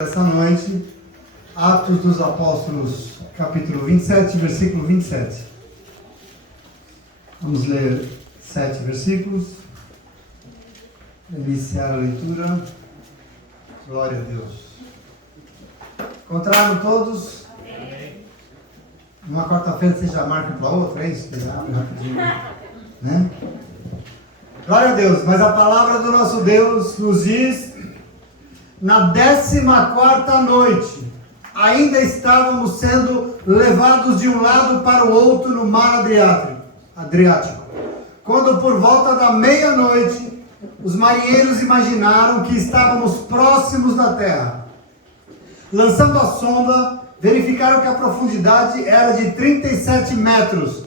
Essa noite, Atos dos Apóstolos, capítulo 27, versículo 27. Vamos ler 7 versículos. Iniciar a leitura. Glória a Deus. Encontraram todos? Uma quarta-feira você já marca para outra, é isso? Rapidinho, né? Glória a Deus. Mas a palavra do nosso Deus nos diz: na 14ª noite, ainda estávamos sendo levados de um lado para o outro no mar Adriático. Quando por volta da meia-noite, os marinheiros imaginaram que estávamos próximos da terra. Lançando a sonda, verificaram que a profundidade era de 37 metros.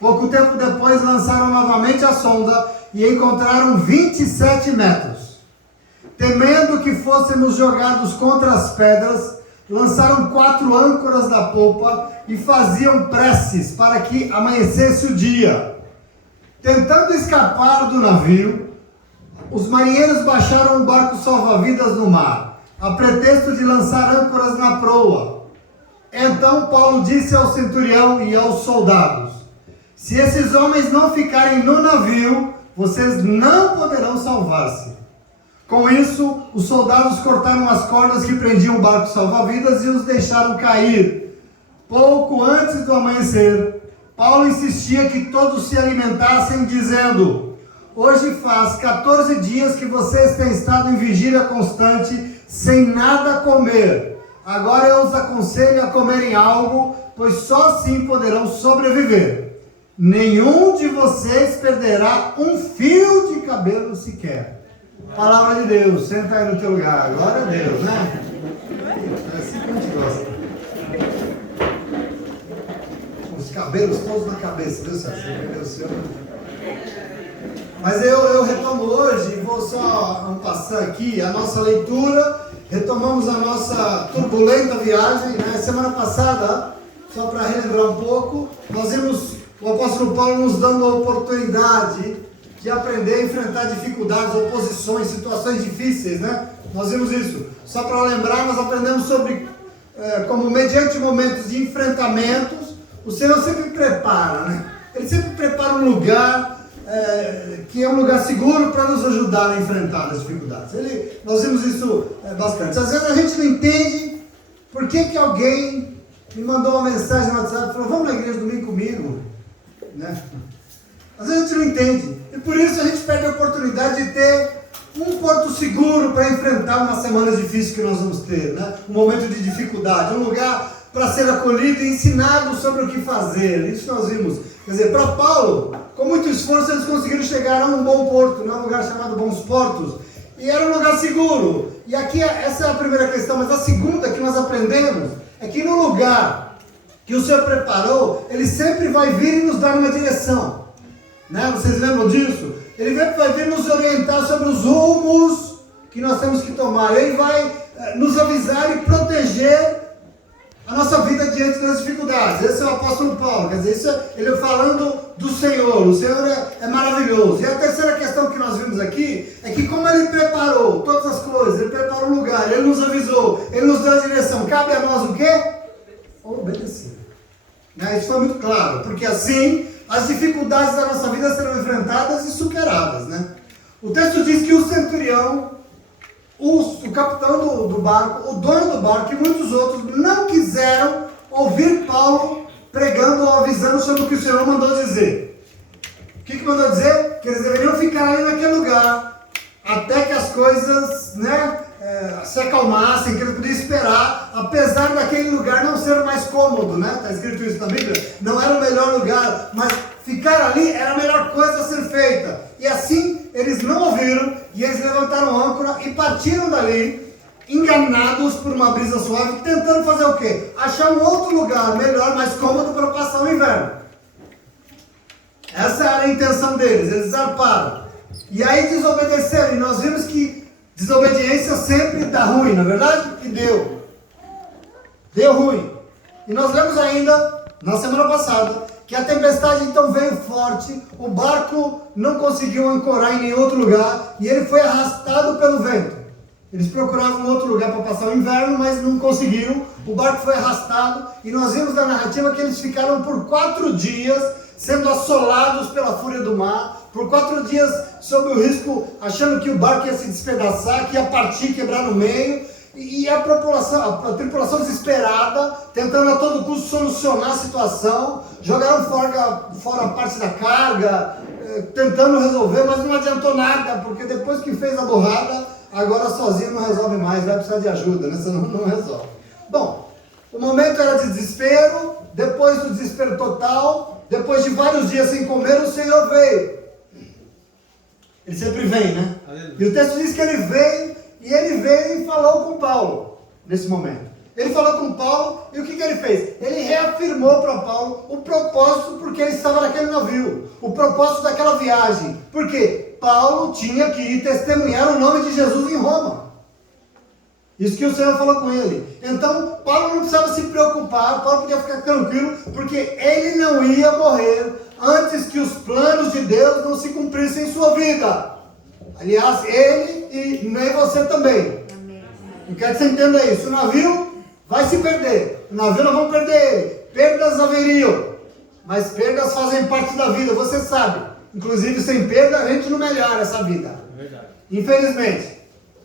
Pouco tempo depois, lançaram novamente a sonda e encontraram 27 metros. Temendo que fôssemos jogados contra as pedras, lançaram 4 âncoras da popa e faziam preces para que amanhecesse o dia. Tentando escapar do navio, os marinheiros baixaram um barco salva-vidas no mar, a pretexto de lançar âncoras na proa. Então Paulo disse ao centurião e aos soldados: se esses homens não ficarem no navio, vocês não poderão salvar-se. Com isso, os soldados cortaram as cordas que prendiam o barco salva-vidas e os deixaram cair. Pouco antes do amanhecer, Paulo insistia que todos se alimentassem, dizendo: hoje faz 14 dias que vocês têm estado em vigília constante, sem nada comer. Agora eu os aconselho a comerem algo, pois só assim poderão sobreviver. Nenhum de vocês perderá um fio de cabelo sequer. Palavra de Deus, senta aí no teu lugar. Glória a Deus, né? É assim que a gente gosta. Os cabelos todos na cabeça, Deus sabe, meu Senhor. Mas eu retomo hoje, vou só passar aqui a nossa leitura. Retomamos a nossa turbulenta viagem, né? Semana passada, só para relembrar um pouco, nós vimos o apóstolo Paulo nos dando a oportunidade de aprender a enfrentar dificuldades, oposições, situações difíceis, né? Nós vimos isso. Só para lembrar, nós aprendemos sobre como mediante momentos de enfrentamentos, o Senhor sempre prepara, né? Ele sempre prepara um lugar que é um lugar seguro para nos ajudar a enfrentar as dificuldades. Nós vimos isso bastante. Às vezes a gente não entende por que alguém me mandou uma mensagem no WhatsApp e falou: vamos na igreja domingo comigo, né? Às vezes a gente não entende. E por isso a gente perde a oportunidade de ter um porto seguro para enfrentar umas semanas difíceis que nós vamos ter, né? Um momento de dificuldade, um lugar para ser acolhido e ensinado sobre o que fazer. Isso nós vimos. Quer dizer, para Paulo, com muito esforço, eles conseguiram chegar a um bom porto, um lugar chamado Bons Portos. E era um lugar seguro. E aqui, essa é a primeira questão. Mas a segunda que nós aprendemos é que no lugar que o Senhor preparou, Ele sempre vai vir e nos dar uma direção. Né? Vocês lembram disso? Ele vai vir nos orientar sobre os rumos que nós temos que tomar. Ele vai nos avisar e proteger a nossa vida diante das dificuldades. Esse é o apóstolo Paulo. Quer dizer, isso ele falando do Senhor. O Senhor é maravilhoso. E a terceira questão que nós vimos aqui é que como Ele preparou todas as coisas, Ele preparou o lugar, Ele nos avisou, Ele nos deu a direção. Cabe a nós o quê? Obedecer. Isso foi muito claro, porque assim as dificuldades da nossa vida serão enfrentadas e superadas, né? O texto diz que o centurião, o capitão do barco, o dono do barco e muitos outros não quiseram ouvir Paulo pregando ou avisando sobre o que o Senhor mandou dizer. O que mandou dizer? Que eles deveriam ficar ali naquele lugar até que as coisas, se acalmassem, que eles podiam esperar, apesar daquele lugar não ser o mais cômodo, né? Está escrito isso na Bíblia. Não era o melhor lugar, mas ficar ali era a melhor coisa a ser feita. E assim, eles não ouviram, e eles levantaram âncora e partiram dali, enganados por uma brisa suave, tentando fazer o quê? Achar um outro lugar melhor, mais cômodo para passar o inverno. Essa era a intenção deles, eles zarparam. E aí desobedeceram, e nós vimos que desobediência sempre dá ruim, não é verdade? E deu ruim. E nós lemos ainda, na semana passada, que a tempestade então veio forte, o barco não conseguiu ancorar em nenhum outro lugar, e ele foi arrastado pelo vento. Eles procuravam um outro lugar para passar o inverno, mas não conseguiram. O barco foi arrastado e nós vimos na narrativa que eles ficaram por 4 dias sendo assolados pela fúria do mar, por 4 dias sob o risco, achando que o barco ia se despedaçar, que ia partir, quebrar no meio. E a tripulação desesperada, tentando a todo custo solucionar a situação, jogaram fora parte da carga, tentando resolver, mas não adiantou nada, porque depois que fez a burrada, agora sozinho não resolve mais, vai precisar de ajuda, né? Senão não resolve. Bom, o momento era de desespero, depois do desespero total, depois de vários dias sem comer, o Senhor veio. Ele sempre vem, né? E o texto diz que ele veio, e ele veio e falou com Paulo, nesse momento. Ele falou com Paulo, e o que ele fez? Ele reafirmou para Paulo o propósito porque ele estava naquele navio, o propósito daquela viagem. Porque Paulo tinha que ir testemunhar o nome de Jesus em Roma. Isso que o Senhor falou com ele. Então, Paulo não precisava se preocupar, Paulo podia ficar tranquilo, porque ele não ia morrer antes que os planos de Deus não se cumprissem em sua vida. Aliás, ele e nem você também. Eu quero que você entenda isso. O navio vai se perder. O navio nós vamos perder ele. Perdas haveriam. Mas perdas fazem parte da vida, você sabe. Inclusive, sem perda, a gente não melhora essa vida. Verdade. Infelizmente.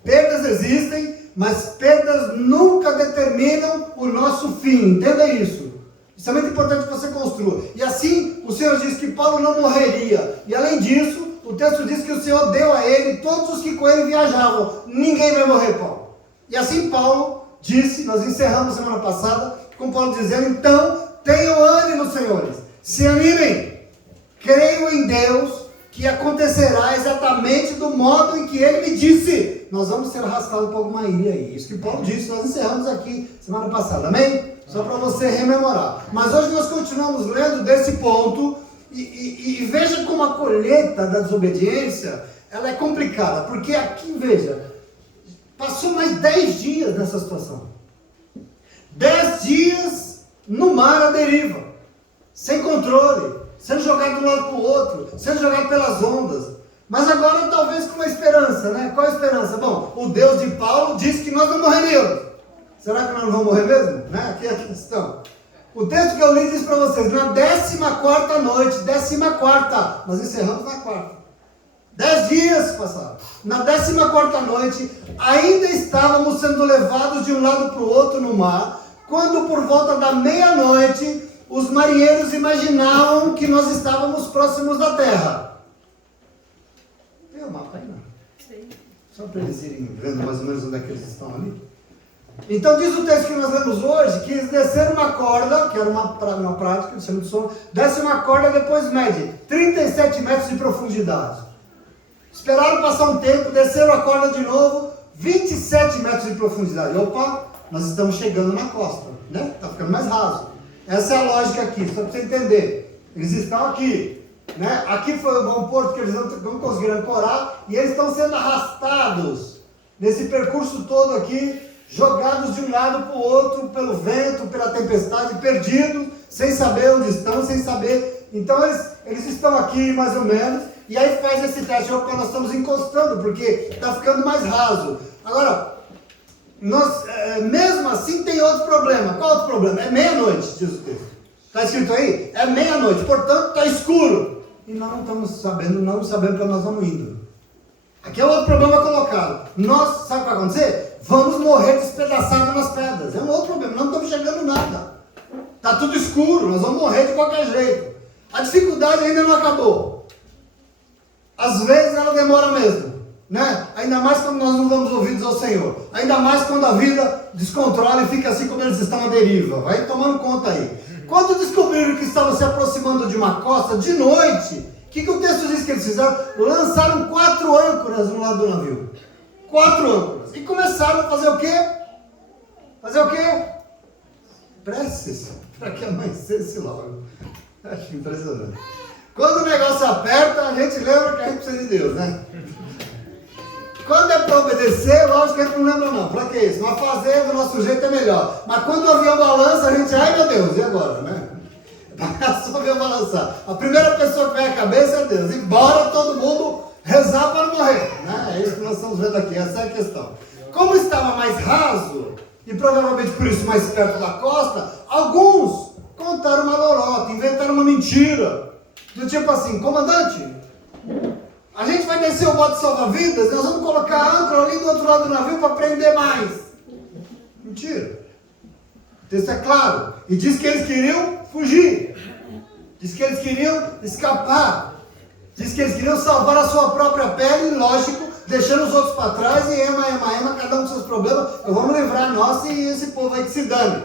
Perdas existem, mas perdas nunca determinam o nosso fim. Entenda isso. Isso é muito importante que você construa. E assim, o Senhor diz que Paulo não morreria. E além disso, o texto diz que o Senhor deu a ele todos os que com ele viajavam. Ninguém vai morrer, Paulo. E assim Paulo disse, nós encerramos semana passada, com Paulo dizendo, então, tenham ânimo, senhores. Se animem. Creio em Deus que acontecerá exatamente do modo em que ele me disse. Nós vamos ser arrastados para alguma ilha aí. Isso que Paulo disse, nós encerramos aqui semana passada. Amém? Só para você rememorar. Mas hoje nós continuamos lendo desse ponto. E veja como a colheita da desobediência, ela é complicada, porque aqui, veja, passou mais 10 dias nessa situação. 10 dias no mar à deriva, sem controle, sendo jogado de um lado para o outro, sendo jogado pelas ondas. Mas agora talvez com uma esperança, né? Qual a esperança? Bom, o Deus de Paulo disse que nós não morreríamos. Será que nós não vamos morrer mesmo? Né? Aqui é a questão. O texto que eu li diz para vocês, na 14ª noite, 14ª, nós encerramos na 4ª. 10 dias passaram. Na 14ª noite, ainda estávamos sendo levados de um lado para o outro no mar, quando por volta da meia-noite, os marinheiros imaginavam que nós estávamos próximos da terra. Tem o mapa aí, não? Sim. Só para eles irem vendo mais ou menos onde é que eles estão ali. Então diz o texto que nós lemos hoje, que eles desceram uma corda, que era uma prática, de chama de sono, desce uma corda e depois mede 37 metros de profundidade. Esperaram passar um tempo, desceram a corda de novo, 27 metros de profundidade. Opa, nós estamos chegando na costa, né? Está ficando mais raso. Essa é a lógica aqui, só para você entender. Eles estão aqui, né? Aqui foi o bom porto que eles não conseguiram ancorar, e eles estão sendo arrastados nesse percurso todo aqui, jogados de um lado para o outro, pelo vento, pela tempestade, perdidos, sem saber onde estão, sem saber. Então eles estão aqui mais ou menos, e aí faz esse teste, opa, nós estamos encostando, porque está ficando mais raso. Agora, nós, mesmo assim tem outro problema. Qual outro problema? É meia-noite, diz o texto. Está escrito aí? É meia-noite, portanto está escuro. E nós não estamos sabendo, não sabemos para nós vamos indo. Aqui é outro problema colocado. Nós, sabe o que vai acontecer? Vamos morrer despedaçados nas pedras. É um outro problema, não estamos chegando nada. Está tudo escuro, nós vamos morrer de qualquer jeito. A dificuldade ainda não acabou. Às vezes ela demora mesmo, né? Ainda mais quando nós não damos ouvidos ao Senhor. Ainda mais quando a vida descontrola e fica assim como eles estão à deriva. Vai tomando conta aí. Quando descobriram que estavam se aproximando de uma costa, de noite, o que o texto diz que eles fizeram? Lançaram 4 âncoras no lado do navio. 4 âncoras. E começaram a fazer o quê? Fazer o quê? Preces. Para que amanhecesse logo. Acho impressionante. Quando o negócio aperta, a gente lembra que a gente precisa de Deus, né? Quando é para obedecer, lógico que a gente não lembra não. Para que isso? Mas fazer do nosso jeito é melhor. Mas quando o avião balança, a gente, ai meu Deus, e agora, né? Só o avião balançar. A primeira pessoa que vem à cabeça é Deus. Embora todo mundo rezar para não morrer, né? É isso que nós estamos vendo aqui, essa é a questão. como estava mais raso, e provavelmente por isso mais perto da costa, alguns contaram uma lorota, inventaram uma mentira. Do tipo assim, comandante, a gente vai descer o bote salva-vidas, nós vamos colocar âncora ali do outro lado do navio para prender mais. Mentira. O texto é claro. E diz que eles queriam fugir. Diz que eles queriam escapar. Diz que eles queriam salvar a sua própria pele, lógico, deixando os outros para trás e ema, cada um com seus problemas. Eu vou me livrar a nossa e esse povo aí que se dane.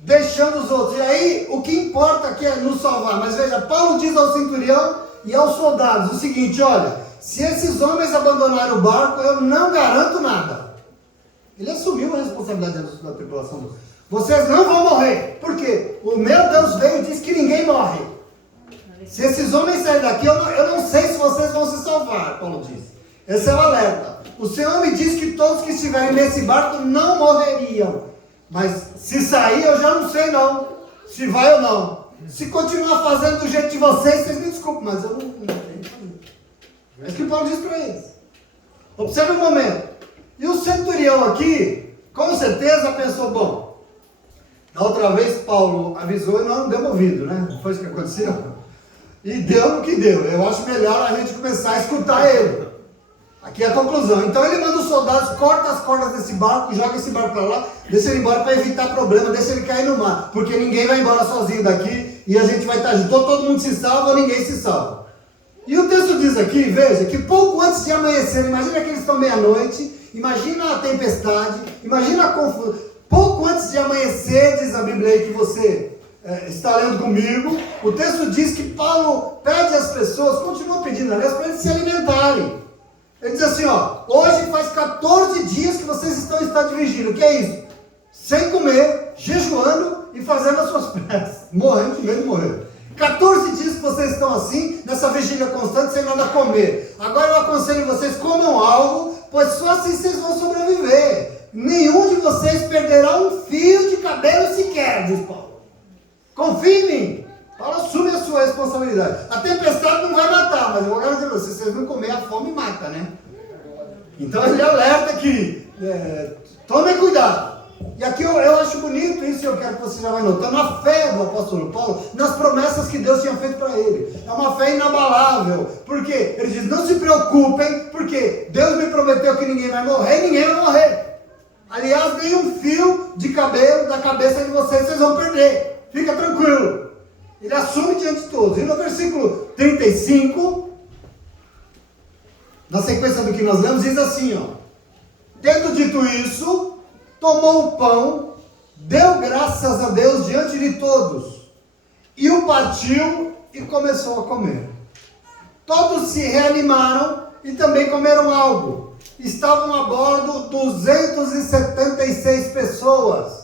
Deixando os outros. E aí, o que importa aqui é nos salvar. Mas veja, Paulo diz ao centurião e aos soldados o seguinte, olha, se esses homens abandonarem o barco, eu não garanto nada. Ele assumiu a responsabilidade da tripulação. Vocês não vão morrer. Por quê? O meu Deus veio e disse que ninguém morre. Se esses homens saírem daqui, eu não sei se vocês vão se salvar, Paulo diz. Esse é o alerta. O Senhor me diz que todos que estiverem nesse barco não morreriam. Mas se sair, eu já não sei não. Se vai ou não. Se continuar fazendo do jeito de vocês me desculpem, mas eu não tenho que fazer. É isso que Paulo diz para eles. Observe um momento. E o centurião aqui, com certeza pensou, bom, da outra vez Paulo avisou e nós não demos ouvido, né? Não foi isso que aconteceu? E deu no que deu. Eu acho melhor a gente começar a escutar ele. Aqui é a conclusão. Então ele manda os soldados, corta as cordas desse barco, joga esse barco para lá, deixa ele embora para evitar problema, deixa ele cair no mar. Porque ninguém vai embora sozinho daqui e a gente vai estar junto. Todo mundo se salva ou ninguém se salva. E o texto diz aqui, veja, que pouco antes de amanhecer, imagina que eles estão meia-noite, imagina a tempestade, imagina a confusão. Pouco antes de amanhecer, diz a Bíblia aí que você está lendo comigo, o texto diz que Paulo pede às pessoas, continua pedindo, aliás, para eles se alimentarem. Ele diz assim, ó, hoje faz 14 dias que vocês estão em estado de vigília. O que é isso? Sem comer, jejuando e fazendo as suas preces. Morrendo de medo de morrer. 14 dias que vocês estão assim, nessa vigília constante, sem nada comer. Agora eu aconselho vocês, comam algo, pois só assim vocês vão sobreviver. Nenhum de vocês perderá um fio de cabelo sequer, diz Paulo. Confie em mim. Paulo assume a sua responsabilidade. A tempestade não vai matar, mas eu vou garantir para vocês, se vocês não comerem, a fome mata, né? Então ele alerta que tomem cuidado. E aqui eu acho bonito isso, eu quero que você já vai notando, a fé do apóstolo Paulo, nas promessas que Deus tinha feito para ele. É uma fé inabalável, porque ele diz, não se preocupem, porque Deus me prometeu que ninguém vai morrer, e ninguém vai morrer. Aliás, nem um fio de cabelo da cabeça de vocês vão perder. Fica tranquilo. Ele assume diante de todos. E no versículo 35, na sequência do que nós lemos, diz assim, ó. Tendo dito isso, tomou o pão, deu graças a Deus diante de todos, e o partiu e começou a comer. Todos se reanimaram e também comeram algo. Estavam a bordo 276 pessoas.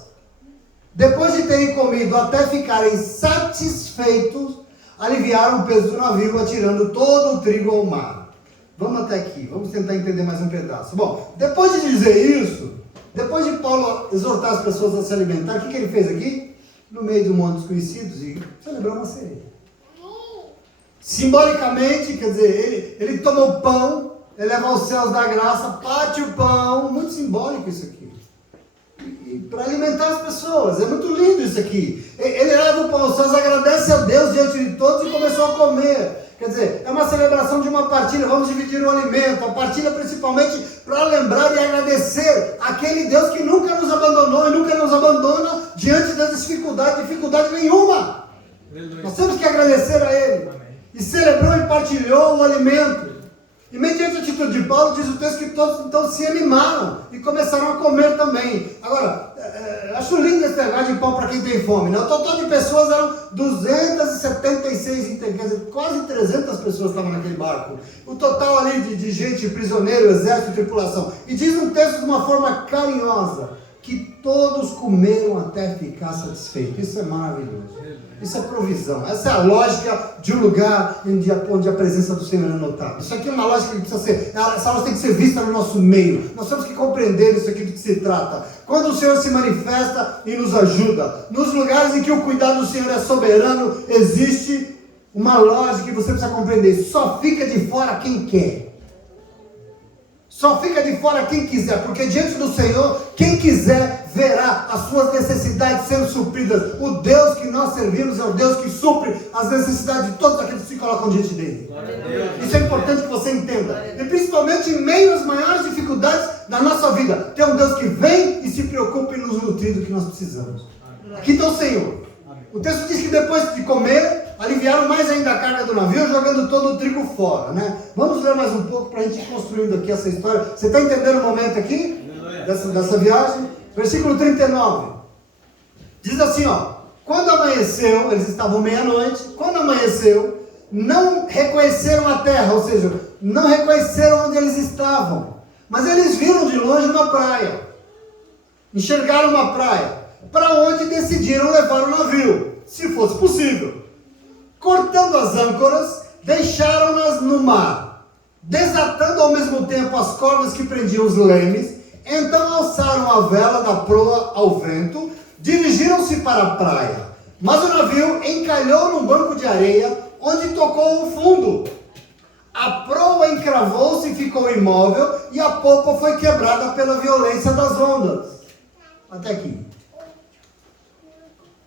Depois de terem comido até ficarem satisfeitos, aliviaram o peso do navio, atirando todo o trigo ao mar. Vamos até aqui, vamos tentar entender mais um pedaço. Bom, depois de dizer isso, depois de Paulo exortar as pessoas a se alimentar, o que ele fez aqui? No meio de um monte de desconhecidos, e celebrou uma ceia. Simbolicamente, quer dizer, ele toma o pão, eleva aos céus da graça, parte o pão, muito simbólico isso aqui. Para alimentar as pessoas, é muito lindo isso aqui. Ele leva o pão aos céus, agradece a Deus diante de todos e começou a comer. Quer dizer, é uma celebração de uma partilha, vamos dividir o alimento, a partilha principalmente para lembrar e agradecer aquele Deus que nunca nos abandonou e nunca nos abandona diante das dificuldade nenhuma. Nós temos que agradecer a Ele. E celebrou e partilhou o alimento. E mediante a atitude de Paulo, diz o texto que todos então se animaram e começaram a comer também. Agora, acho lindo esse negócio de pão para quem tem fome, né? O total de pessoas eram 276 integrantes, quase 300 pessoas estavam naquele barco. O total ali de gente, prisioneiro, exército, tripulação. E diz um texto de uma forma carinhosa, que todos comeram até ficar satisfeitos. Isso é maravilhoso. Isso é provisão. Essa é a lógica de um lugar onde a presença do Senhor é notada. Isso aqui é uma lógica que precisa ser, essa lógica tem que ser vista no nosso meio. Nós temos que compreender isso aqui do que se trata. Quando o Senhor se manifesta e nos ajuda, nos lugares em que o cuidado do Senhor é soberano, existe uma lógica que você precisa compreender. Só fica de fora quem quer. Só fica de fora quem quiser, porque diante do Senhor, quem quiser verá as suas necessidades sendo supridas. O Deus que nós servimos é o Deus que supre as necessidades de todos aqueles que se colocam diante dele. Isso é importante que você entenda. E principalmente em meio às maiores dificuldades da nossa vida, tem um Deus que vem e se preocupa em nos nutrir do que nós precisamos. Aqui está o Senhor. O texto diz que depois de comer, aliviaram mais ainda a carga do navio, jogando todo o trigo fora, né? Vamos ler mais um pouco para a gente ir construindo aqui essa história. Você está entendendo o momento aqui? Dessa viagem? Versículo 39. Diz assim, ó. Quando amanheceu, eles estavam meia-noite, quando amanheceu, não reconheceram a terra, ou seja, não reconheceram onde eles estavam. Mas eles viram de longe uma praia. Enxergaram uma praia, para onde decidiram levar o navio, se fosse possível. Cortando as âncoras, deixaram-nas no mar, desatando ao mesmo tempo as cordas que prendiam os lemes. Então alçaram a vela da proa ao vento, dirigiram-se para a praia. Mas o navio encalhou num banco de areia, onde tocou o fundo. A proa encravou-se e ficou imóvel, e a popa foi quebrada pela violência das ondas. Até aqui.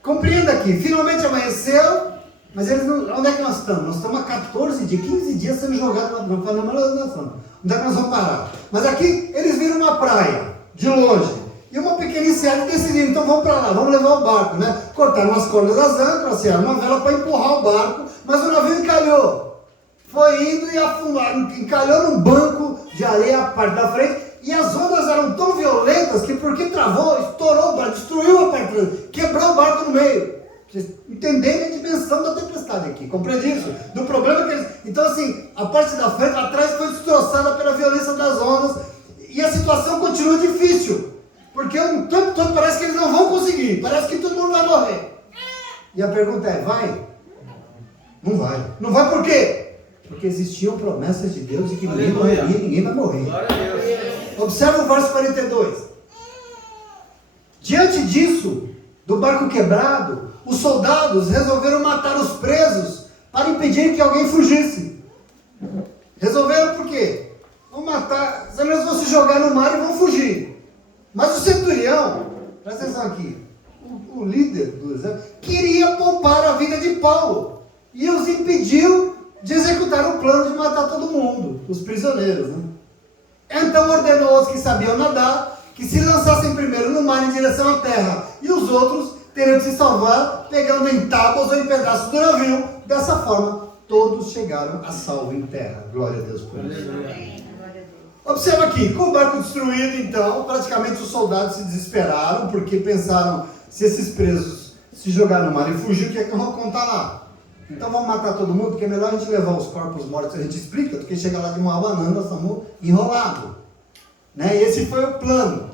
Compreenda aqui, finalmente amanheceu, mas eles não, onde é que nós estamos? Nós estamos há 14 dias, 15 dias sendo jogados na nação. Onde é que nós vamos parar? Mas aqui eles viram uma praia, de longe, e uma pequenice área e decidiram, então vamos para lá, vamos levar o barco, né? Cortaram as cordas das âncoras, assim, uma vela para empurrar o barco, mas o navio encalhou. Foi indo e afundou, encalhou num banco de areia a parte da frente, e as ondas eram tão violentas que porque travou, estourou o barco, destruiu a parte, quebrou o barco no meio. Vocês entenderem a dimensão da tempestade aqui, compreende isso? Do problema que eles... Então assim, a parte da frente, atrás foi destroçada pela violência das ondas, e a situação continua difícil, porque o tempo todo parece que eles não vão conseguir, parece que todo mundo vai morrer. E a pergunta é, vai? Não vai. Não vai por quê? Porque existiam promessas de Deus e que ninguém morreria, ninguém vai morrer. Glória a Deus. Observa o verso 42. Diante disso, do barco quebrado, os soldados resolveram matar os presos para impedir que alguém fugisse. Resolveram por quê? Vão matar, eles vão se jogar no mar e vão fugir. Mas o centurião, presta atenção aqui, o líder do exército, queria poupar a vida de Paulo e os impediu de executar o plano de matar todo mundo, os prisioneiros, né? Então ordenou aos que sabiam nadar que se lançassem primeiro no mar em direção à terra, e os outros teriam que se salvar pegando em tábuas ou em pedaços do navio. Dessa forma, todos chegaram a salvo em terra. Glória a Deus por isso. Observa aqui, com o barco destruído, então, praticamente os soldados se desesperaram, porque pensaram, se esses presos se jogarem no mar e fugir, o que é que vão contar lá? Então vamos matar todo mundo, porque é melhor a gente levar os corpos mortos, a gente explica, do que chegar lá de uma banana, nós estamos enrolados. Né? E esse foi o plano.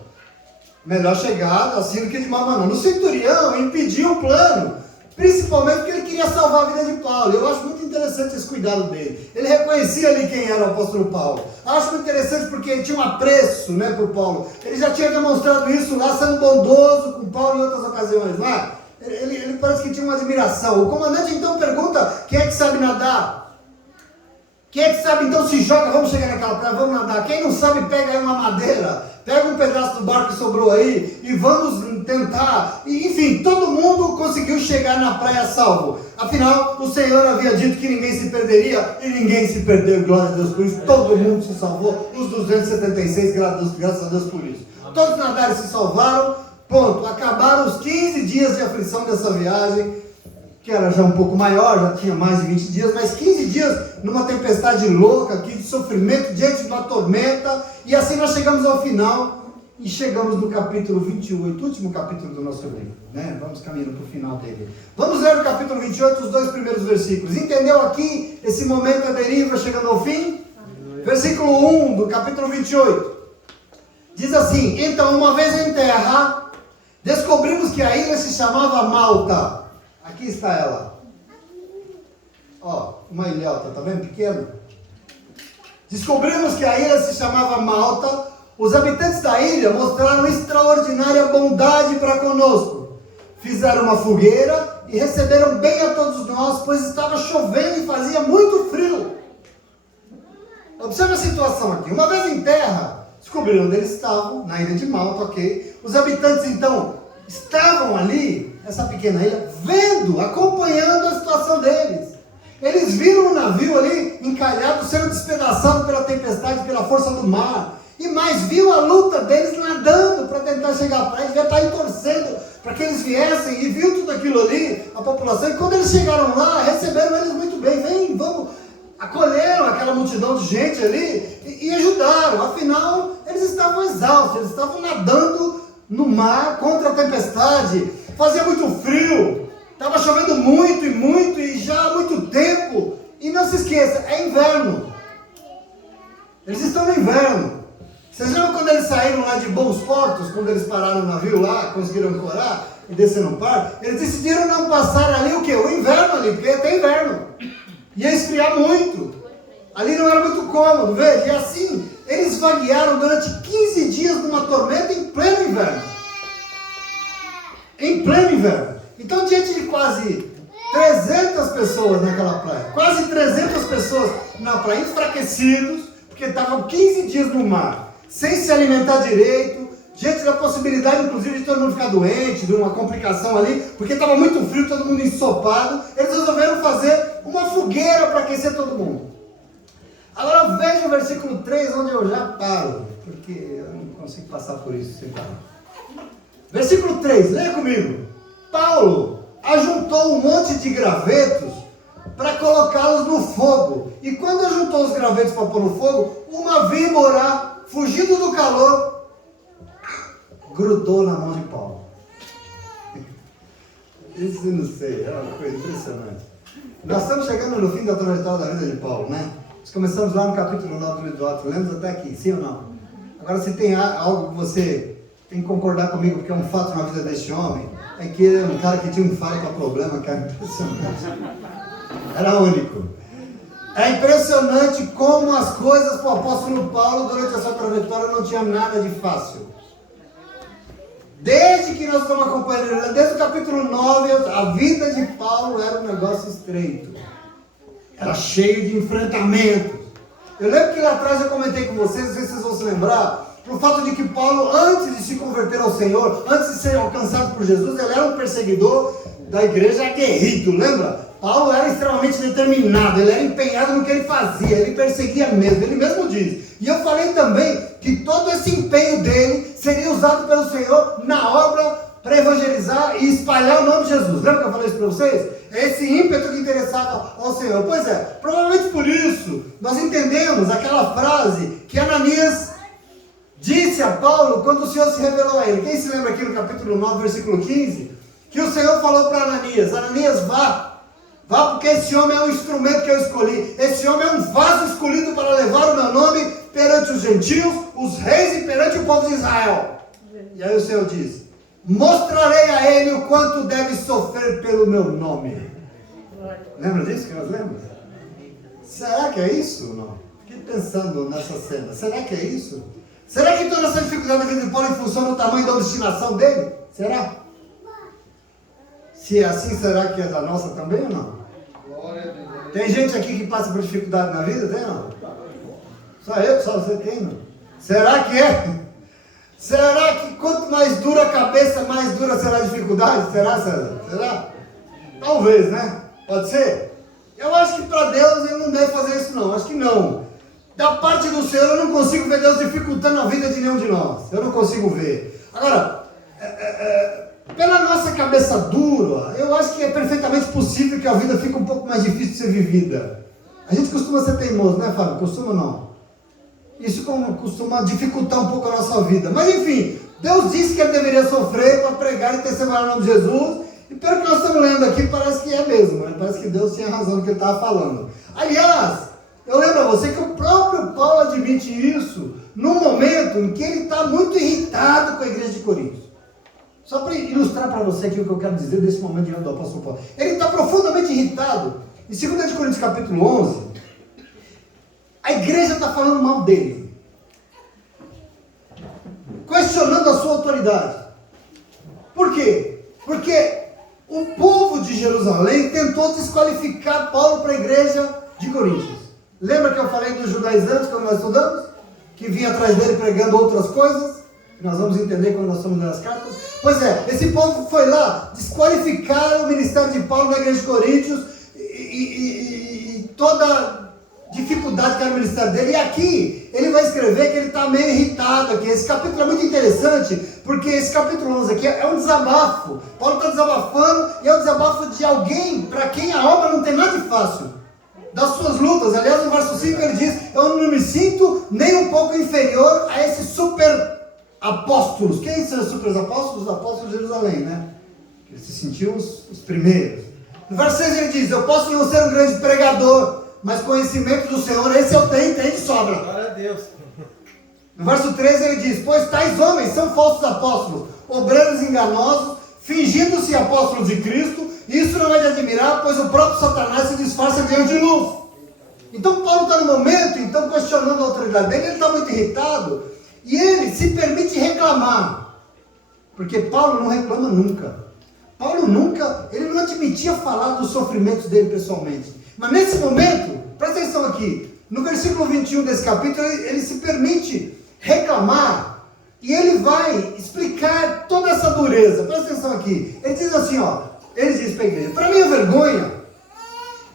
Melhor chegar assim do que de uma banana. O centurião impediu o plano, principalmente porque ele queria salvar a vida de Paulo. Eu acho muito interessante esse cuidado dele. Ele reconhecia ali quem era o apóstolo Paulo. Acho muito interessante porque ele tinha um apreço, né, por Paulo. Ele já tinha demonstrado isso lá, sendo bondoso com Paulo em outras ocasiões. Lá. Ele parece que tinha uma admiração. O comandante então pergunta, quem é que sabe nadar? Quem é que sabe então se joga, vamos chegar naquela praia, vamos nadar. Quem não sabe pega aí uma madeira, pega um pedaço do barco que sobrou aí e vamos tentar. E, enfim, todo mundo conseguiu chegar na praia salvo. Afinal, o Senhor havia dito que ninguém se perderia e ninguém se perdeu, glória a Deus por isso. Todo mundo se salvou, os 276, graças a Deus por isso. Todos nadaram e se salvaram. Ponto, acabaram os 15 dias de aflição dessa viagem, que era já um pouco maior, já tinha mais de 20 dias, mas 15 dias numa tempestade louca aqui, de sofrimento, diante de uma tormenta, e assim nós chegamos ao final, e chegamos no capítulo 28, último capítulo do nosso livro, né? Vamos caminhando para o final dele. Vamos ler o capítulo 28, os 2 primeiros versículos. Entendeu aqui esse momento, a deriva, chegando ao fim? Versículo 1 do capítulo 28. Diz assim, então uma vez em terra, descobrimos que a ilha se chamava Malta. Aqui está ela. Ó, uma ilhota, tá vendo? Pequena. Descobrimos que a ilha se chamava Malta. Os habitantes da ilha mostraram extraordinária bondade para conosco. Fizeram uma fogueira e receberam bem a todos nós, pois estava chovendo e fazia muito frio. Observe a situação aqui. Uma vez em terra, descobriram onde eles estavam, na ilha de Malta, ok. Os habitantes, então, estavam ali, essa pequena ilha, vendo, acompanhando a situação deles. Eles viram o navio ali, encalhado, sendo despedaçado pela tempestade, pela força do mar. E mais, viu a luta deles nadando para tentar chegar à praia, já está aí torcendo para que eles viessem, e viu tudo aquilo ali, a população, e quando eles chegaram lá, receberam eles muito bem, vem, vamos, acolheram aquela multidão de gente ali, e ajudaram, afinal, eles estavam exaustos, eles estavam nadando no mar, contra a tempestade, fazia muito frio, estava chovendo muito, e já há muito tempo, e não se esqueça, é inverno, eles estão no inverno. Vocês lembram quando eles saíram lá de Bons Portos, quando eles pararam no navio lá, conseguiram ancorar e descer no par? Eles decidiram não passar ali o quê? O inverno ali, porque ia ter inverno. Ia esfriar muito. Ali não era muito cômodo, veja. E assim, eles vaguearam durante 15 dias numa tormenta em pleno inverno. Em pleno inverno. Então, diante de quase 300 pessoas naquela praia, quase 300 pessoas na praia, enfraquecidos, porque estavam 15 dias no mar, sem se alimentar direito, diante da possibilidade, inclusive, de todo mundo ficar doente, de uma complicação ali, porque estava muito frio, todo mundo ensopado, eles resolveram fazer uma fogueira para aquecer todo mundo. Agora veja o versículo 3, onde eu já paro, porque eu não consigo passar por isso sem parar. Versículo 3, leia comigo. Paulo ajuntou um monte de gravetos para colocá-los no fogo, e quando ajuntou os gravetos para pôr no fogo, uma víbora, fugindo do calor, grudou na mão de Paulo. Isso não sei, é uma coisa impressionante. Nós estamos chegando no fim da trajetória da vida de Paulo, né? Nós começamos lá no capítulo 9 do livro do Atos, lemos até aqui, sim ou não? Agora, se tem algo que você tem que concordar comigo, porque é um fato na vida deste homem, é que ele é um cara que tinha um faro para problema, que era impressionante. Era único. É impressionante como as coisas para o apóstolo Paulo durante a sua trajetória não tinha nada de fácil. Desde que nós estamos acompanhando, desde o capítulo 9, a vida de Paulo era um negócio estreito. Era cheio de enfrentamentos. Eu lembro que lá atrás eu comentei com vocês, não sei se vocês vão se lembrar, pro fato de que Paulo, antes de se converter ao Senhor, antes de ser alcançado por Jesus, ele era um perseguidor da igreja aguerrido, lembra? Paulo era extremamente determinado, ele era empenhado no que ele fazia, ele perseguia mesmo, ele mesmo diz. E eu falei também que todo esse empenho dele seria usado pelo Senhor na obra para evangelizar e espalhar o nome de Jesus. Lembra que eu falei isso para vocês? É esse ímpeto que interessava ao Senhor. Pois é, provavelmente por isso nós entendemos aquela frase que Ananias disse a Paulo quando o Senhor se revelou a ele. Quem se lembra aqui no capítulo 9, versículo 15? Que o Senhor falou para Ananias: Ananias, vá porque esse homem é um instrumento que eu escolhi. Esse homem é um vaso escolhido para levar o meu nome perante os gentios, os reis e perante o povo de Israel. E aí o Senhor diz: mostrarei a ele o quanto deve sofrer pelo meu nome. Lembra disso que nós lemos? Será que é isso ou não? Fiquei pensando nessa cena. Será que é isso? Será que toda essa dificuldade da vida de Paulo é em função do tamanho da obstinação dele? Será? Se é assim, será que é da nossa também ou não? Tem gente aqui que passa por dificuldade na vida, tem ou não? Só eu, só você tem, não? Será que é? Será que quanto mais dura a cabeça, mais dura será a dificuldade? Será, César? Será? Talvez, né? Pode ser? Eu acho que para Deus ele não deve fazer isso não, acho que não. Da parte do Senhor eu não consigo ver Deus dificultando a vida de nenhum de nós. Eu não consigo ver. Agora, pela nossa cabeça dura, eu acho que é perfeitamente possível que a vida fique um pouco mais difícil de ser vivida. A gente costuma ser teimoso, né, Fábio? Costuma não? Isso costuma dificultar um pouco a nossa vida. Mas enfim, Deus disse que ele deveria sofrer para pregar e testemunhar o nome de Jesus. E pelo que nós estamos lendo aqui, parece que é mesmo. Né? Parece que Deus tinha razão no que ele estava falando. Aliás, eu lembro a você que o próprio Paulo admite isso num momento em que ele está muito irritado com a igreja de Corinto. Só para ilustrar para você aqui o que eu quero dizer desse momento diante do apóstolo Paulo. Ele está profundamente irritado. Em 2 Coríntios capítulo 11, a igreja está falando mal dele. Questionando a sua autoridade. Por quê? Porque o povo de Jerusalém tentou desqualificar Paulo para a igreja de Coríntios. Lembra que eu falei dos judaizantes quando nós estudamos? que vinha atrás dele pregando outras coisas, que nós vamos entender quando nós estamos lendo as cartas. Pois é, esse povo foi lá desqualificar o ministério de Paulo na igreja de Coríntios e toda dificuldade que era o ministério dele. E aqui ele vai escrever que ele está meio irritado aqui. Esse capítulo é muito interessante, porque esse capítulo 11 aqui é um desabafo. Paulo está desabafando, e é o desabafo de alguém para quem a obra não tem nada de fácil, das suas lutas. Aliás, no verso 5 ele diz: eu não me sinto nem um pouco inferior a esses super apóstolos. Quem são os super apóstolos? Os apóstolos de Jerusalém, né? Eles se sentiam os primeiros. No verso 6 ele diz: eu posso não ser um grande pregador, mas conhecimento do Senhor, esse eu tenho, tem de sobra. Glória a Deus. No verso 13 ele diz: pois tais homens são falsos apóstolos, obreiros enganosos, fingindo-se apóstolos de Cristo. Isso não é de admirar, pois o próprio Satanás se disfarça de anjo de luz. Então Paulo está no momento, então questionando a autoridade dele, ele está muito irritado, e ele se permite reclamar, porque Paulo não reclama nunca. Paulo nunca, ele não admitia falar dos sofrimentos dele pessoalmente. Mas nesse momento, presta atenção aqui, no versículo 21 desse capítulo, ele se permite reclamar, e ele vai explicar toda essa dureza. Presta atenção aqui, ele diz assim, ele diz para a igreja: para minha vergonha,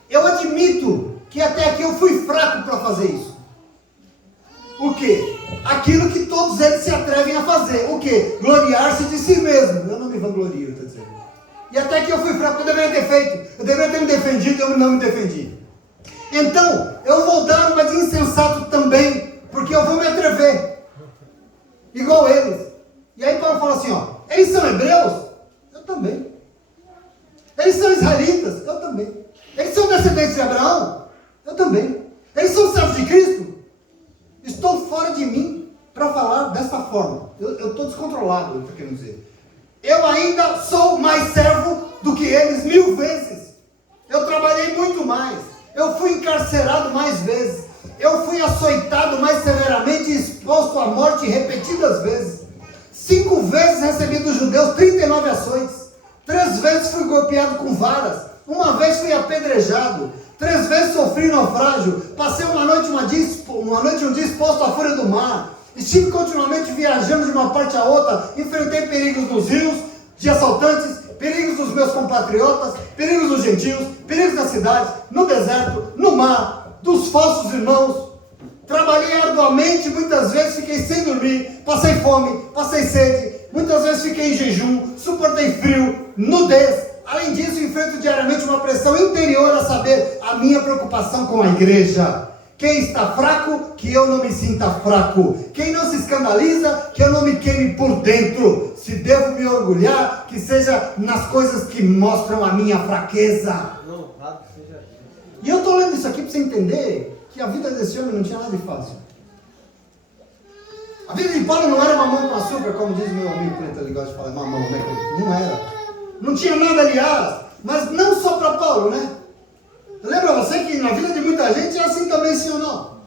eu admito que até aqui eu fui fraco para fazer isso. O quê? Aquilo que todos eles se atrevem a fazer. O quê? Gloriar-se de si mesmo. Eu não me vanglorio, está dizendo. E até que eu fui fraco, eu deveria ter feito. Eu deveria ter me defendido, eu não me defendi. Então, eu vou dar uma de insensato também, porque eu vou me atrever. Igual eles. E aí Paulo fala assim, eles são hebreus? Eu também. Eles são israelitas? Eu também. Eles são descendentes de Abraão? Eu também. Eles são servos de Cristo? Estou fora de mim para falar dessa forma. Eu estou descontrolado, eu estou querendo dizer. Eu ainda sou mais servo do que eles 1000 vezes. Eu trabalhei muito mais. Eu fui encarcerado mais vezes. Eu fui açoitado mais severamente e exposto à morte repetidas vezes. 5 vezes recebi dos judeus 39 açoites. 3 vezes fui golpeado com varas. 1 vez fui apedrejado. 3 vezes sofri naufrágio. Passei uma noite e um dia exposto à fúria do mar. Estive continuamente viajando de uma parte a outra. Enfrentei perigos nos rios, de assaltantes, perigos dos meus compatriotas, perigos dos gentios, perigos da cidade, no deserto, no mar, dos falsos irmãos. Trabalhei arduamente, muitas vezes fiquei sem dormir, passei fome, passei sede, muitas vezes fiquei em jejum, suportei frio, nudez. Além disso, enfrento diariamente uma pressão interior, a saber, a minha preocupação com a igreja. Quem está fraco, que eu não me sinta fraco. Quem não se escandaliza, que eu não me queime por dentro. Se devo me orgulhar, que seja nas coisas que mostram a minha fraqueza. E eu estou lendo isso aqui para você entender que a vida desse homem não tinha nada de fácil. A vida de Paulo não era mamão com açúcar, como diz meu amigo Cleiton, ele gosta de falar mamão, né, Cleiton? Não era. Não tinha nada, aliás, mas não só para Paulo, né? Lembra você que na vida de muita gente é assim também, sim ou não?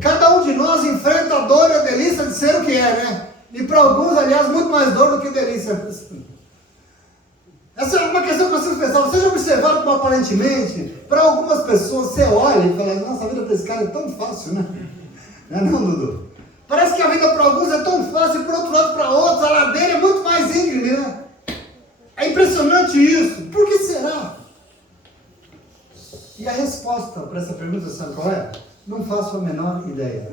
Cada um de nós enfrenta a dor e a delícia de ser o que é, né? E para alguns, aliás, muito mais dor do que delícia. Essa é uma questão que eu sempre pensava. Vocês já observaram como aparentemente, para algumas pessoas, você olha e fala: nossa, a vida desse cara é tão fácil, né? Não é não, Dudu? Parece que a vida para alguns é tão fácil e por outro lado para outros a ladeira é muito mais íngreme, né? É impressionante isso. Por que será? E a resposta para essa pergunta, sabe qual é? Não faço a menor ideia.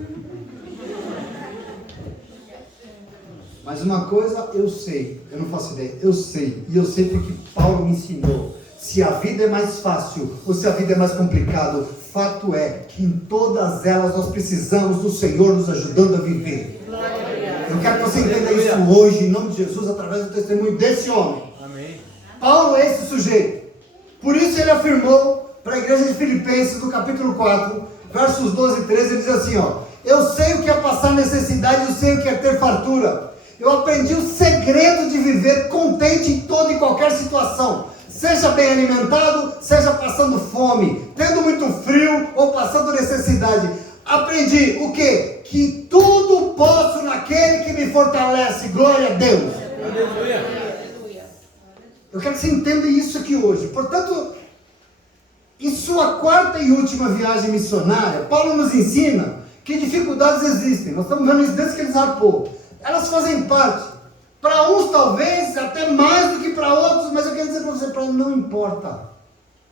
Mas uma coisa eu sei, eu não faço ideia, eu sei. E eu sei porque Paulo me ensinou. Se a vida é mais fácil ou se a vida é mais complicada, fato é que em todas elas nós precisamos do Senhor nos ajudando a viver. Eu quero que você entenda isso hoje, em nome de Jesus, através do testemunho desse homem. Amém. Paulo é esse sujeito. Por isso ele afirmou para a igreja de Filipenses, no capítulo 4, versos 12 e 13, ele diz assim, eu sei o que é passar necessidade, eu sei o que é ter fartura. Eu aprendi o segredo de viver contente em toda e qualquer situação. Seja bem alimentado, seja passando fome, tendo muito frio ou passando necessidade. Aprendi o quê? Que tudo posso naquele que me fortalece. Glória a Deus. Aleluia. Eu quero que você entenda isso aqui hoje. Portanto, em sua 4ª e última viagem missionária, Paulo nos ensina que dificuldades existem. Nós estamos vendo isso desde que ele zarpou. Elas fazem parte. Para uns, talvez, até mais do que para outros, mas eu quero dizer para você, para ele não importa.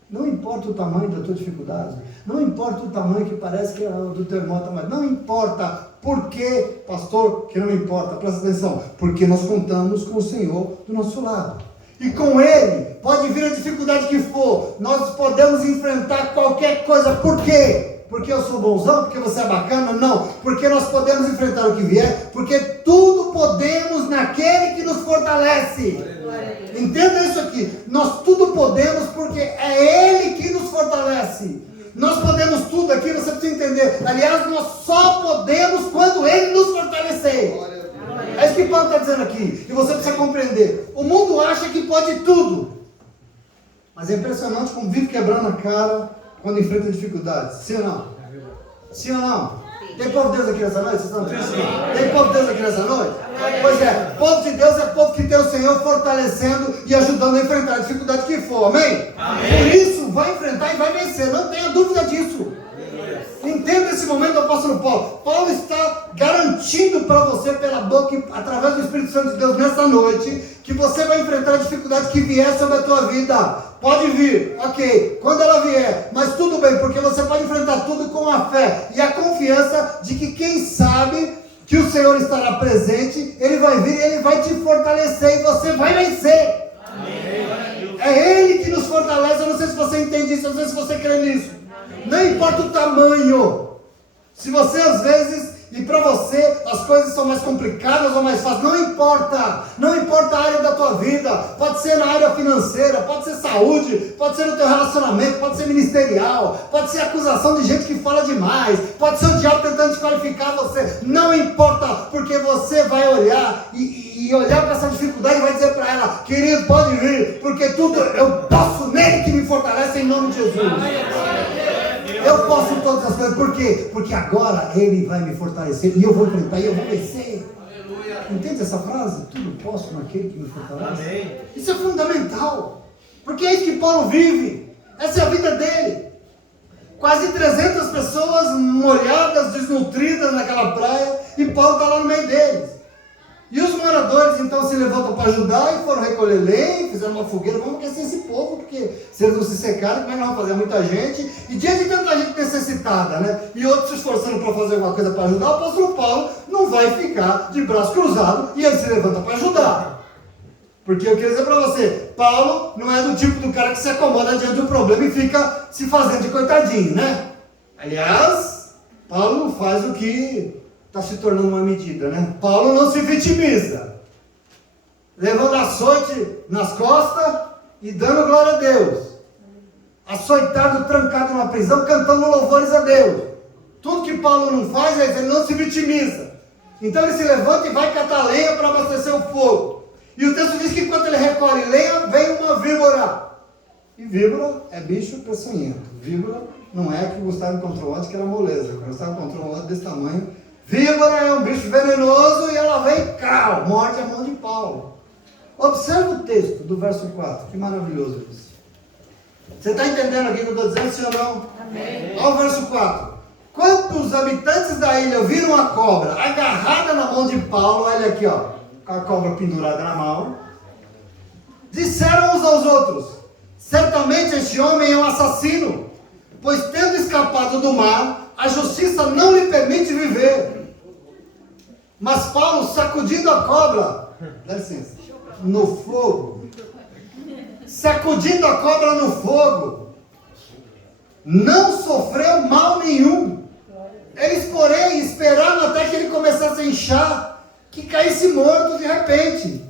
Não importa o tamanho da tua dificuldade. Não importa o tamanho que parece que é do teu irmão, mas não importa. Por quê, pastor, que não importa? Presta atenção. Porque nós contamos com o Senhor do nosso lado. E com Ele, pode vir a dificuldade que for, nós podemos enfrentar qualquer coisa. Por quê? Porque eu sou bonzão? Porque você é bacana? Não. Porque nós podemos enfrentar o que vier. Porque tudo podemos naquele que nos fortalece. Entenda isso aqui. Nós tudo podemos porque é Ele que nos fortalece. Nós podemos tudo aqui, você precisa entender. Aliás, nós só podemos quando Ele nos fortalecer. É isso que Paulo está dizendo aqui. E você precisa compreender. O mundo acha que pode tudo. Mas é impressionante como vive quebrando a cara quando enfrenta dificuldades. Sim ou não? Sim ou não? Tem povo de Deus aqui nessa noite? Vocês estão tristes? Tem povo de Deus aqui nessa noite? Pois é, povo de Deus é povo que tem o Senhor fortalecendo e ajudando a enfrentar a dificuldade que for, amém? Por isso, vai enfrentar e vai vencer, não tenha dúvida disso. Entenda esse momento do apóstolo Paulo. Paulo está garantindo para você, pela boca e através do Espírito Santo de Deus nessa noite, que você vai enfrentar a dificuldade que vier sobre a tua vida. Pode vir, ok, quando ela vier, mas tudo bem, porque você pode enfrentar tudo com a fé e a confiança de que quem sabe que o Senhor estará presente, Ele vai vir e Ele vai te fortalecer e você vai vencer. Amém. É Ele que nos fortalece. Eu não sei se você entende isso, eu não sei se você crê nisso. Não importa o tamanho. Se você às vezes, e para você, as coisas são mais complicadas ou mais fáceis, não importa. Não importa a área da tua vida. Pode ser na área financeira, pode ser saúde, pode ser no teu relacionamento, pode ser ministerial, pode ser acusação de gente que fala demais, pode ser o diabo tentando desqualificar você. Não importa, porque você vai olhar e olhar para essa dificuldade e vai dizer para ela: querido, pode vir, porque tudo eu posso nele que me fortalece, em nome de Jesus. Eu posso todas as coisas. Por quê? Porque agora Ele vai me fortalecer e eu vou enfrentar e eu vou vencer. Entende essa frase? Tudo posso naquele que me fortalece. Amém. Isso é fundamental. Porque é isso que Paulo vive. Essa é a vida dele. Quase 300 pessoas molhadas, desnutridas naquela praia, e Paulo está lá no meio deles. E os moradores então se levantam para ajudar e foram recolher lenha, fizeram uma fogueira. Vamos aquecer esse povo, porque se eles não se secarem, como é que nós vamos fazer? Muita gente, e diante de tanta gente necessitada, né? E outros se esforçando para fazer alguma coisa para ajudar, o apóstolo Paulo não vai ficar de braço cruzado e ele se levanta para ajudar. Porque eu quero dizer para você, Paulo não é do tipo do cara que se acomoda diante do problema e fica se fazendo de coitadinho, né? Aliás, Paulo não faz o que está se tornando uma medida, né? Paulo não se vitimiza, levando açoite nas costas e dando glória a Deus, açoitado, trancado numa prisão, cantando louvores a Deus. Tudo que Paulo não faz é isso, ele não se vitimiza. Então ele se levanta e vai catar lenha para abastecer o fogo. E o texto diz que enquanto ele recolhe lenha, vem uma víbora. E víbora é bicho peçonhento. Víbora não é que o Gustavo encontrou ontem, que era moleza. O Gustavo encontrou um outro desse tamanho. Víbora é um bicho venenoso e ela vem, cal, morde a mão de Paulo. Observe o texto do verso 4, que maravilhoso isso. Você está entendendo aqui o que eu estou dizendo, sim ou não? Amém. Olha o verso 4. Quando os habitantes da ilha viram a cobra agarrada na mão de Paulo, olha aqui, ó, com a cobra pendurada na mão, disseram uns aos outros: certamente este homem é um assassino, pois tendo escapado do mar, a justiça não lhe permite viver. Mas Paulo, sacudindo a cobra, dá licença, no fogo, sacudindo a cobra no fogo, não sofreu mal nenhum. Eles, porém, esperaram até que ele começasse a inchar, que caísse morto de repente.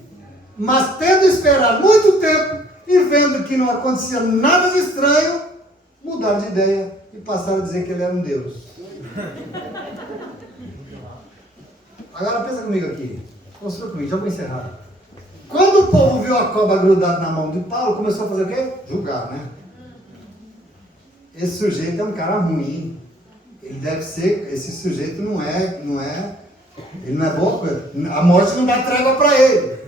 Mas tendo esperado muito tempo e vendo que não acontecia nada de estranho, mudaram de ideia e passaram a dizer que ele era um Deus. Agora pensa comigo aqui. Consulta comigo, já vou encerrar. Quando o povo viu a cobra grudada na mão de Paulo, começou a fazer o quê? Julgar, né? Esse sujeito é um cara ruim. Ele deve ser, esse sujeito não é, ele não é boa coisa. A morte não dá trégua para ele.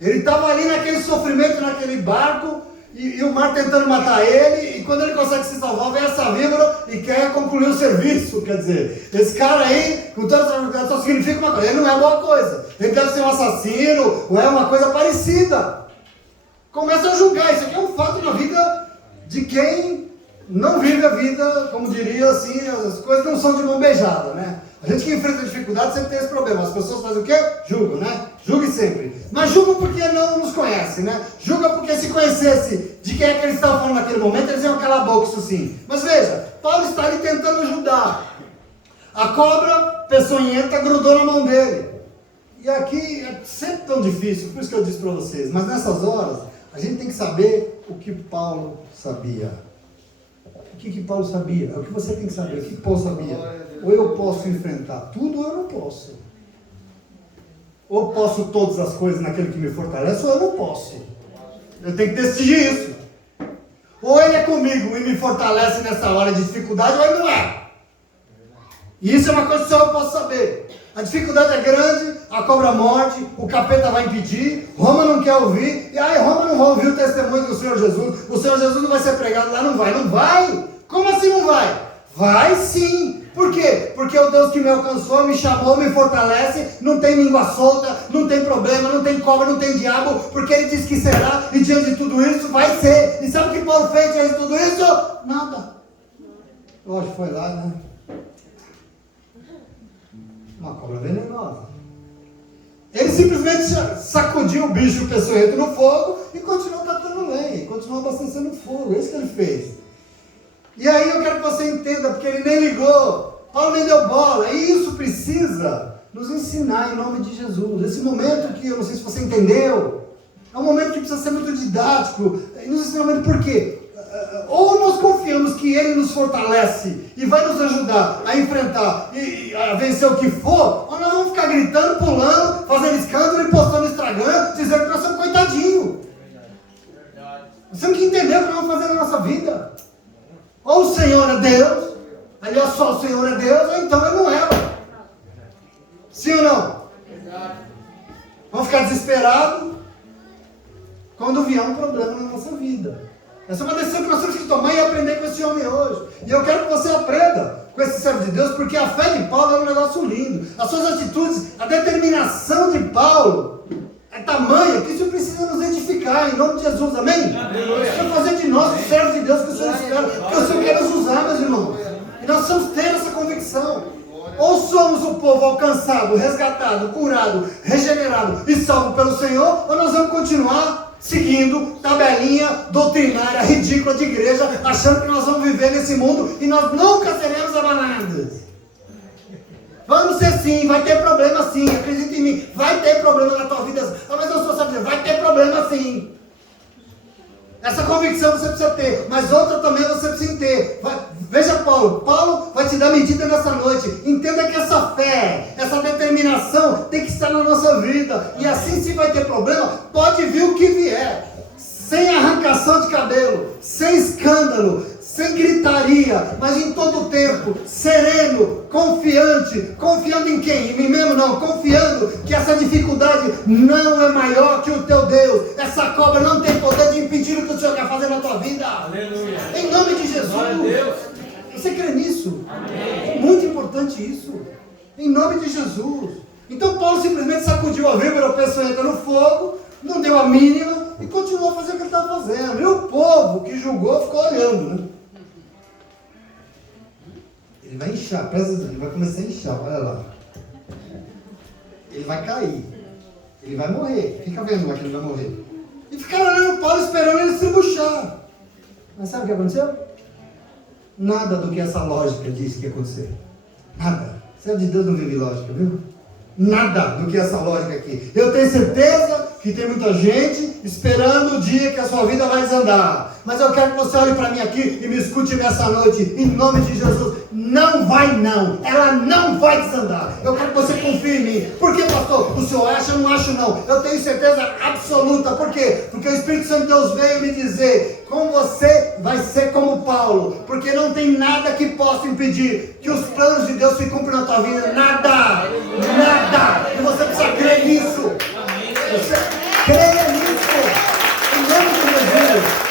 Ele estava ali naquele sofrimento, naquele barco, e o mar tentando matar ele, e quando ele consegue se salvar, vem essa víbora e quer concluir o serviço. Quer dizer, esse cara aí, com toda essa dificuldade, só significa uma coisa, ele não é boa coisa, ele deve ser um assassino, ou é uma coisa parecida. Começa a julgar, isso aqui é um fato na vida de quem não vive a vida, como diria assim, as coisas não são de mão beijada, né? A gente que enfrenta dificuldade sempre tem esse problema. As pessoas fazem o quê? Julgam, né? Julguem sempre. Mas julgam porque não nos conhecem, né? Julgam porque se conhecesse de quem é que eles estavam falando naquele momento, eles iam calar a boca, isso sim. Mas veja, Paulo está ali tentando ajudar. A cobra peçonhenta grudou na mão dele. E aqui é sempre tão difícil, por isso que eu disse para vocês. Mas nessas horas, a gente tem que saber o que Paulo sabia. O que Paulo sabia? É o que você tem que saber. O que Paulo sabia? Ou eu posso enfrentar tudo, ou eu não posso. Ou posso todas as coisas naquele que me fortalece, ou eu não posso. Eu tenho que decidir isso. Ou ele é comigo e me fortalece nessa hora de dificuldade, ou ele não é. E isso é uma coisa que só eu posso saber. A dificuldade é grande, a cobra morde, o capeta vai impedir, Roma não quer ouvir, e aí Roma não vai ouvir o testemunho do Senhor Jesus, o Senhor Jesus não vai ser pregado lá, não vai, não vai? Como assim não vai? Vai sim. Por quê? Porque o Deus que me alcançou, me chamou, me fortalece, não tem língua solta, não tem problema, não tem cobra, não tem diabo, porque ele disse que será, e diante de tudo isso vai ser. E sabe o que Paulo fez diante de tudo isso? Nada. Hoje foi lá, né? Uma cobra venenosa. Ele simplesmente sacudiu o bicho peçonhento no fogo e continuou catando lenha, continuou abastecendo o fogo. É isso que ele fez. E aí eu quero que você entenda, porque ele nem ligou, Paulo nem deu bola, e isso precisa nos ensinar em nome de Jesus. Esse momento que eu não sei se você entendeu, é um momento que precisa ser muito didático, e nos ensinamento por quê? Ou nós confiamos que Ele nos fortalece e vai nos ajudar a enfrentar e a vencer o que for, ou nós vamos ficar gritando, pulando, fazendo escândalo e postando no Instagram, dizendo que nós somos coitadinhos. Nós temos que entender o que nós vamos fazer na nossa vida. Ou o Senhor é Deus, ali ó, só o Senhor é Deus, ou então Ele não é. Sim ou não? Vamos ficar desesperados quando vier um problema na nossa vida. Essa é uma decisão que nós temos que tomar e aprender com esse homem hoje. E eu quero que você aprenda com esse servo de Deus, porque a fé de Paulo é um negócio lindo. As suas atitudes, a determinação de Paulo é tamanha que isso precisa nos edificar, em nome de Jesus, amém? Precisa fazer de nós os servos de Deus que o Senhor espera, que o Senhor quer nos usar, meus irmãos. E nós precisamos ter essa convicção. Ou somos o povo alcançado, resgatado, curado, regenerado e salvo pelo Senhor, ou nós vamos continuar seguindo tabelinha doutrinária ridícula de igreja, achando que nós vamos viver nesse mundo e nós nunca seremos abalados. Vamos ser sim, vai ter problema sim, acredita em mim, vai ter problema na tua vida. Ah, mas eu sou sábio, vai ter problema sim. Essa convicção você precisa ter, mas outra também você precisa ter. Veja Paulo vai te dar medida nessa noite. Entenda que essa fé, essa determinação tem que estar na nossa vida. E assim, se vai ter problema, pode vir o que vier. Sem arrancação de cabelo, sem escândalo, sem gritaria, mas em todo o tempo, sereno, confiante. Confiando em quem? Em mim mesmo não. Confiando que essa dificuldade não é maior que o teu Deus. Essa cobra não tem poder de impedir o que o Senhor quer fazer na tua vida. Aleluia. Em nome de Jesus. Glória a Deus. Você crê nisso? Amém. É muito importante isso. Em nome de Jesus. Então Paulo simplesmente sacudiu a víbora peçonhenta no fogo, não deu a mínima e continuou a fazer o que ele estava fazendo. E o povo que julgou ficou olhando, né? Ele vai inchar, presta atenção, ele vai começar a inchar, olha lá. Ele vai cair. Ele vai morrer. Fica vendo lá que ele vai morrer. E ficaram olhando o Paulo esperando ele se buchar. Mas sabe o que aconteceu? Nada do que essa lógica disse que ia acontecer. Nada. Servo de Deus não vive lógica, viu? Nada do que essa lógica aqui. Eu tenho certeza que tem muita gente esperando o dia que a sua vida vai desandar. Mas eu quero que você olhe para mim aqui e me escute nessa noite, em nome de Jesus. Não vai não. Ela não vai desandar. Eu quero que você confie em mim. Por que, pastor? O senhor acha? Eu não acho não. Eu tenho certeza absoluta. Por quê? Porque o Espírito Santo de Deus veio me dizer, com você vai ser como Paulo. Porque não tem nada que possa impedir que os planos de Deus se cumpram na tua vida. Nada. Nada. E você precisa crer nisso. Você creia nisso. Em nome de Jesus.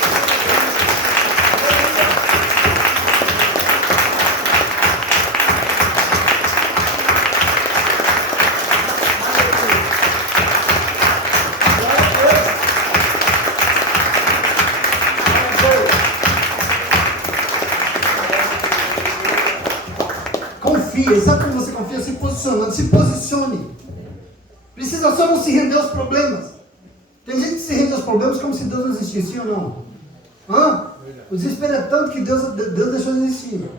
confia. E sabe como você confia? Se posicionando. Se posicione. Precisa só não se render aos problemas. Tem gente que se rende aos problemas como se Deus não existisse, sim ou não? O desespero é tanto que Deus deixou de existir.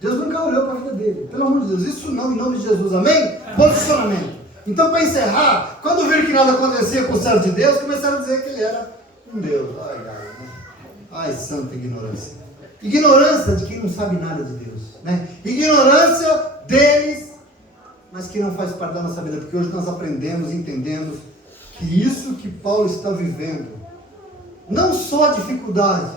Deus nunca olhou para a vida dele. Pelo amor de Deus, isso não, em nome de Jesus, amém? Posicionamento. Então, para encerrar, quando viram que nada acontecia com o servo de Deus, começaram a dizer que ele era um Deus. Ai, cara, né? Ai, santa ignorância. Ignorância de quem não sabe nada de Deus, né? Ignorância deles, mas que não faz parte da nossa vida, porque hoje nós aprendemos, entendemos que isso que Paulo está vivendo, não só a dificuldade,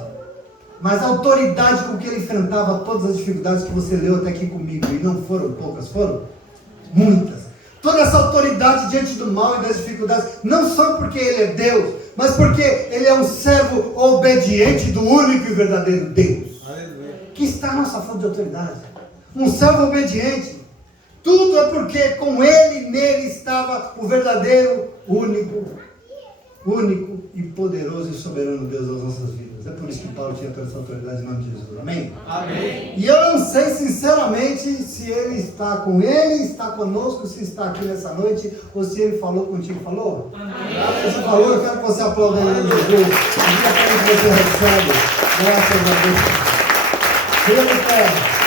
mas a autoridade com que ele enfrentava todas as dificuldades que você leu até aqui comigo, e não foram poucas, foram muitas. Toda essa autoridade diante do mal e das dificuldades, não só porque ele é Deus, mas porque ele é um servo obediente do único e verdadeiro Deus. Aleluia. Que está a nossa fonte de autoridade. Um servo obediente. Tudo é porque com ele e nele estava o verdadeiro, único e poderoso e soberano Deus das nossas vidas. É por isso que Paulo tinha toda essa autoridade em nome de Jesus. Amém? Amém. E eu não sei sinceramente se ele está com ele, está conosco, se está aqui nessa noite, ou se ele falou contigo. Falou? Amém. Se você falou, eu quero que você aplaude em nome de Jesus. E diga para ele que você recebe. Graças a Deus. Seja de pé.